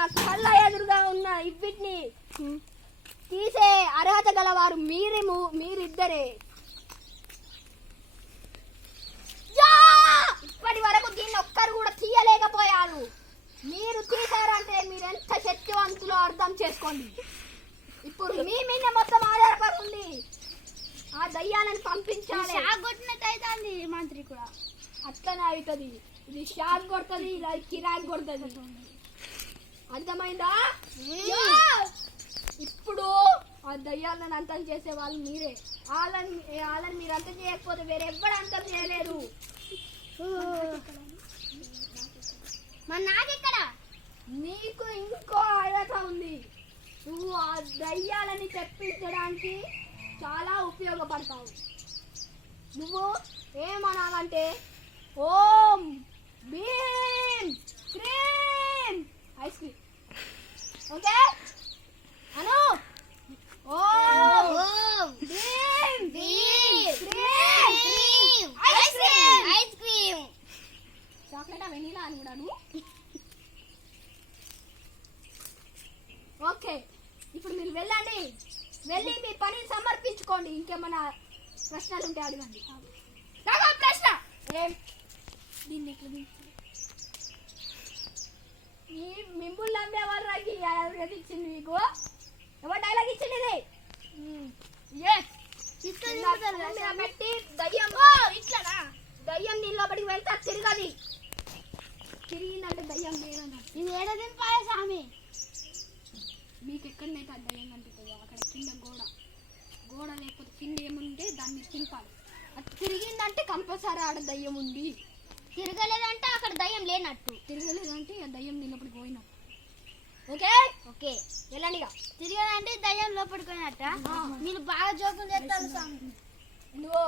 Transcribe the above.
నా కళ్ళ ఎదురుగా ఉన్న ఇవిటిని తీసే అర్హత గలవారు మీరిద్దరే. ఇప్పటి వరకు దీన్ని ఒక్కరు కూడా తీయలేకపోయారు. మీరు తీసారంటే మీరు ఎంత శక్తివంతులో అర్థం చేసుకోండి. ఇప్పుడు మీ మీద మొత్తం ఆధారపడి ఉంది. ఆ దయ్యాలను పంపించాలి. మంత్రి కూడా అట్లనే అవుతుంది. ఇది షాక్ కొడుతుంది, ఇది కిరాక్ కొడుతుంది. అర్థమైందా? ఇప్పుడు ఆ దయ్యాలను అంతం చేసే వాళ్ళు మీరే. వాళ్ళని మీరు అంతం చేయకపోతే వేరే ఎవ్వరు అంతం చేయలేరు. మరి నాకెక్కడ? నీకు ఇంకో అర్హత ఉంది. నువ్వు ఆ దయ్యాలని తెప్పించడానికి చాలా ఉపయోగపడతావు. నువ్వు ఏమనాలంటే ఓం భీం క్రీం ఐస్ క్రీమ్. ఓకే అను. ఓం భీం క్రీం ఐస్ క్రీమ్. చాక్లెట్ వెనీలా అని కూడా నువ్వు. ఓకే ఇప్పుడు మీరు వెళ్ళండి. వెళ్ళి మీ పనిని సమర్పించుకోండి. ఇంకేమైనా ప్రశ్నలు ఉంటే అడగండి. ప్రశ్న ఏం? దీన్ని మిమ్మల్ని నమ్మేవారు నాకు ఎవరు ఇచ్చింది? మీకు ఎవరు డైలాగ్ ఇచ్చింది? ఇది పెట్టి దయ్యం ఇట్లా దయ్యం నీ లోపలికి వెళ్తే తిరగది. తిరిగిందంటే దయ్యం లేదన్నా. ఇది ఏడదిన పాయ స్వామి. మీకు ఎక్కడనైతే ఆ దయ్యం కనిపిస్తుందో అక్కడ కింద గోడ లేకపోతే కింద ఏముంటే దాన్ని తింపాలి. అది తిరిగిందంటే కంపల్సరీ ఆడ దయ్యం ఉంది. తిరగలేదంటే అక్కడ దయ్యం లేనట్టు. తిరగలేదంటే ఆ దయ్యం నీ లోపలికి పోయినట్టు. Okay okay వెళ్ళండిగా. తిరగదంటే దయ్యం లోపలికి పోయినట్ట. మీరు బాగా జోకులు చేస్తారు స్వామి. నువ్వు